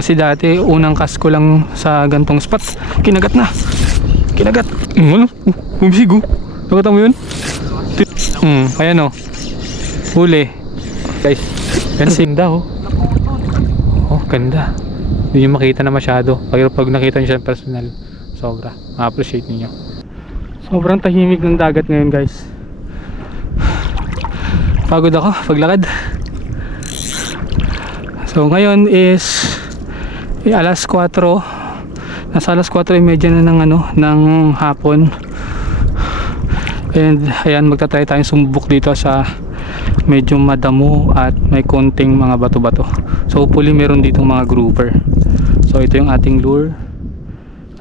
Kasi dati unang cast ko lang sa gantong spot, kinagat na. Kinagat. Ano? Bumisigo. Nakita mo yun? Ayan o. Huli. Guys, ganda oh. Oh, ganda. Hindi nyo makita na masyado. Pero pag nakita nyo siya personal, sobra. Ma-appreciate niyo. Sobrang tahimik ng dagat ngayon, guys. Pagod ako paglakad. So ngayon is alas 4. Nasa alas 4:30 na ng hapon. And ayan, magta-try tayong sumubok dito sa medyo madamo at may konting mga bato-bato. So hopefully meron ditong mga grouper. So ito yung ating lure.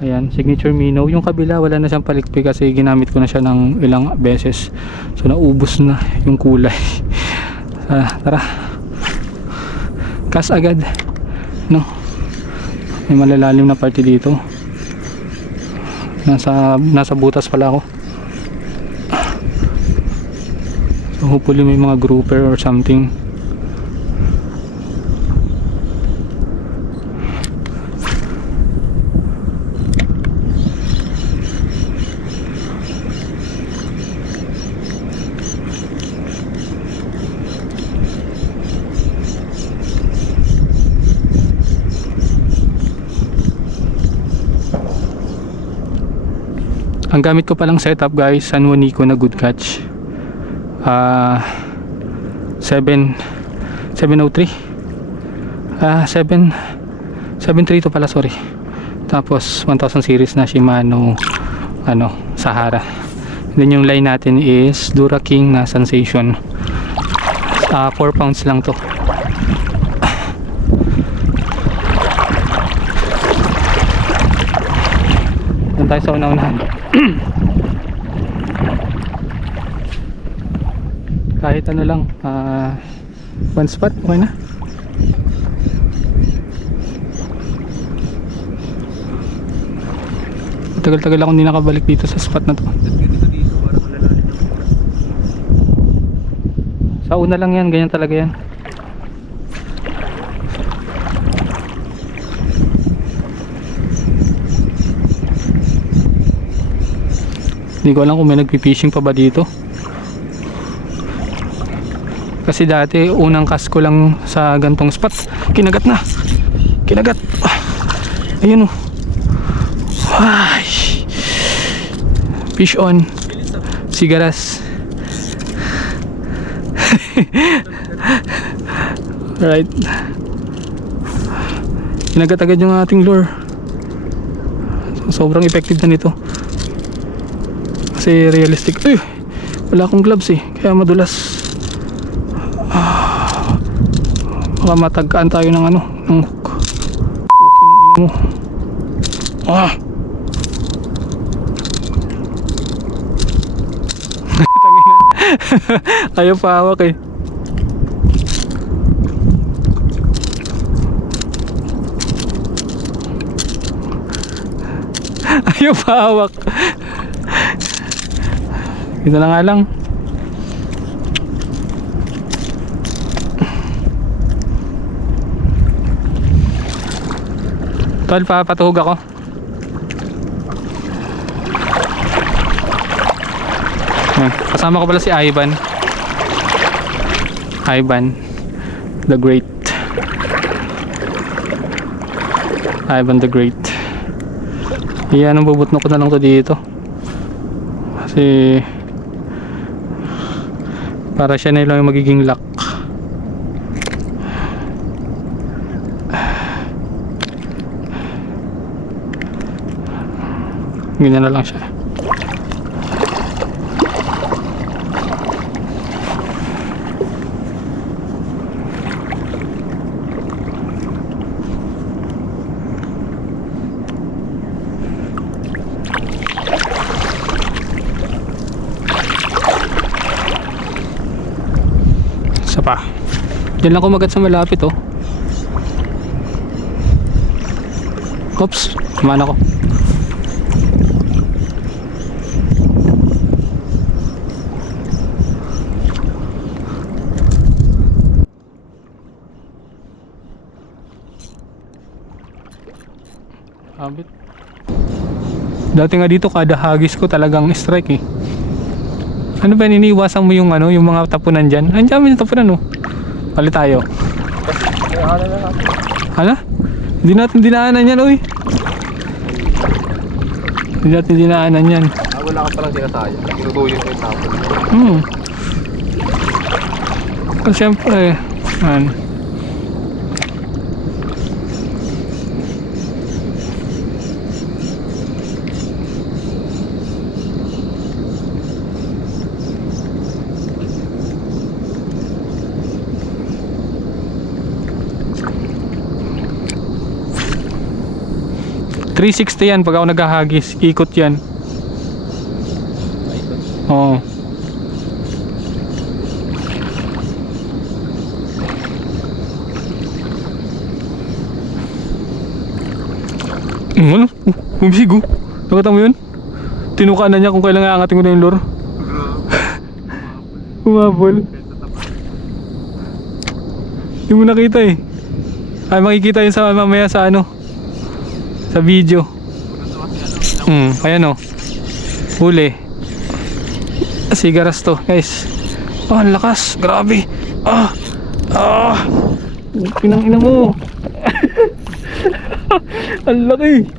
Ayan, signature minnow. Yung kabila wala na siyang palikpik kasi ginamit ko na siya ng ilang beses. So naubos na yung kulay. Tara. Cast agad. No. May malalalim na parte dito. Nasa butas pala ako. So hopefully may mga grouper or something. Ang gamit ko palang setup, guys, San Juanico na good catch. 703. 732 pala, sorry. Tapos 1000 series na Shimano Sahara. Then yung line natin is Dura King na Sensation. 4 pounds lang to. Doon tayo sa una-unahan. Kahit ano lang, one spot, okay na. Tagal-tagal ako hindi nakabalik dito sa spot na to. Sa una lang yan, ganyan talaga yan. Hindi ko alam kung may nagpipishing pa ba dito. Kasi dati unang cast ko lang sa gantong spot, kinagat na. Kinagat. Ayun oh. Ay. Fish on. Sigaras. Right. Kinagat agad yung ating lure. Sobrang effective na nito. Kasi realistic. Uy, wala akong gloves eh, kaya madulas. Baka matagkaan tayo ng ng hook. Okay ng ina mo. Tangina. Ayaw pa hawak eh. Ayaw pa hawak. Ito na nga lang. Tol, papatuhog ako. Kasama ko pala si Ivan. Ivan the Great. Ivan the Great. Iyan ang bubutno ko na lang to dito. Kasi para siya na lang yung magiging lock. Ganyan na lang siya. Isa pa. Diyan lang kumagat sa malapit oh. Oops, kumaan ako. Habit. Dati nga dito kada hagis ko talagang strike eh. Ano ba, iniiwasan mo yung ano, yung mga tapunan dyan? Andiyan yung tapunan oh. Palit tayo. Hala? Hindi natin dinaanan yan, uy. Hindi natin dinaanan yan. Wala ka palang sinasaya. Tinutuloy ko yung tapon. Kasi siyempre, man. $360 yan pag ako naghahagis, ikot yan. Oo. Ano? Bumsig oh. Nakita mo yun? Tinukaan na niya kung kailan aangatin ko na yung lure. Humabol. Hindi mo nakita eh. Ay, makikita yun sa mamaya sa ano, sa video. Ayan o. Huli. Sigaras to guys. Oh, ang lakas. Grabe. Pinang ina mo. Ang laki.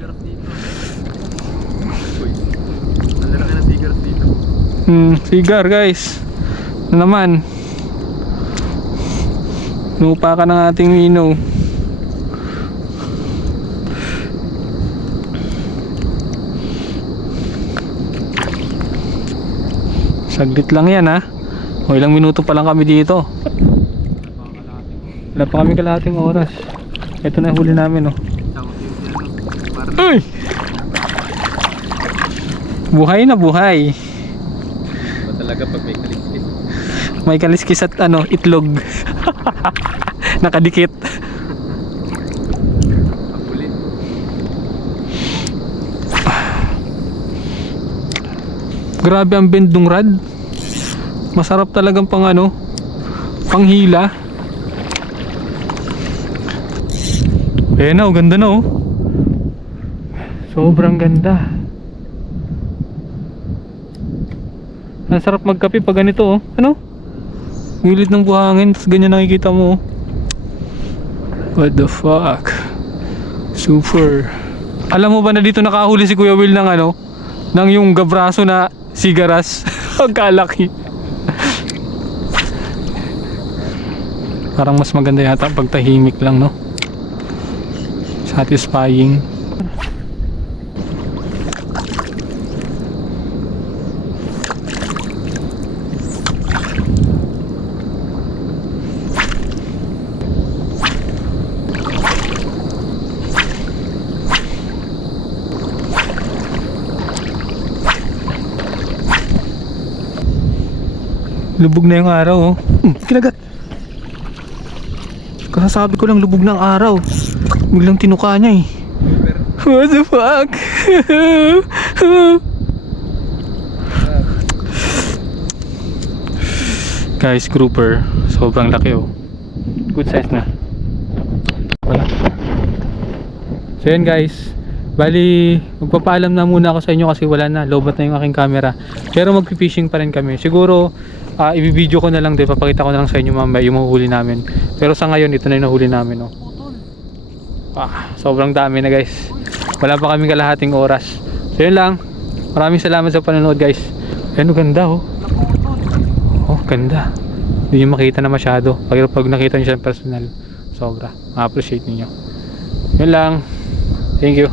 Ang laki ng sigaras dito. Sigar guys. Ano naman. Nupa ka ng ating mino. Saglit lang yan ha. O ilang minuto pa lang kami dito. Wala pa kami kalahating oras. Ito na huli namin oh. Uy! Buhay na buhay. Ba talaga pag may kaliskis? May kaliskis at ano, itlog. Nakadikit. Huli. Grabe ang bendong rad. Masarap talagang pang ano, panghila. Ayan na, ganda na oh. Sobrang ganda. Ang sarap magkape pag ganito oh. Ano? Gilid ng buhangin, tapos ganyan nakikita mo oh. What the fuck? Super. Alam mo ba na dito nakahuli si Kuya Will ng ano? Ng yung gabraso na sigaras. Pagkalaki. Parang mas maganda yata pag tahimik lang no? Satisfying. Lubog na yung araw oh. Kinagat. Kasasabi ko lang lubog ng araw. Biglang tinuka niya eh. What the fuck? Guys, grouper. Sobrang laki oh. Good size na. Wala. So yun guys. Bali, magpapaalam na muna ako sa inyo kasi wala na. Lobat na yung aking camera. Pero magpipishing pa rin kami. Siguro, i-video ko na lang din. Papakita ko na lang sa inyo mamaya yung mahuli namin. Pero sa ngayon, ito na yung nahuli namin oh. Sobrang dami na guys. Wala pa kaming kalahating oras. So yun lang. Maraming salamat sa panonood guys. Ayan, ganda oh. Oh, ganda. Hindi nyo makita na masyado. Pero pag nakita nyo siya personal, sobra. Ma-appreciate niyo. Yun lang. Thank you.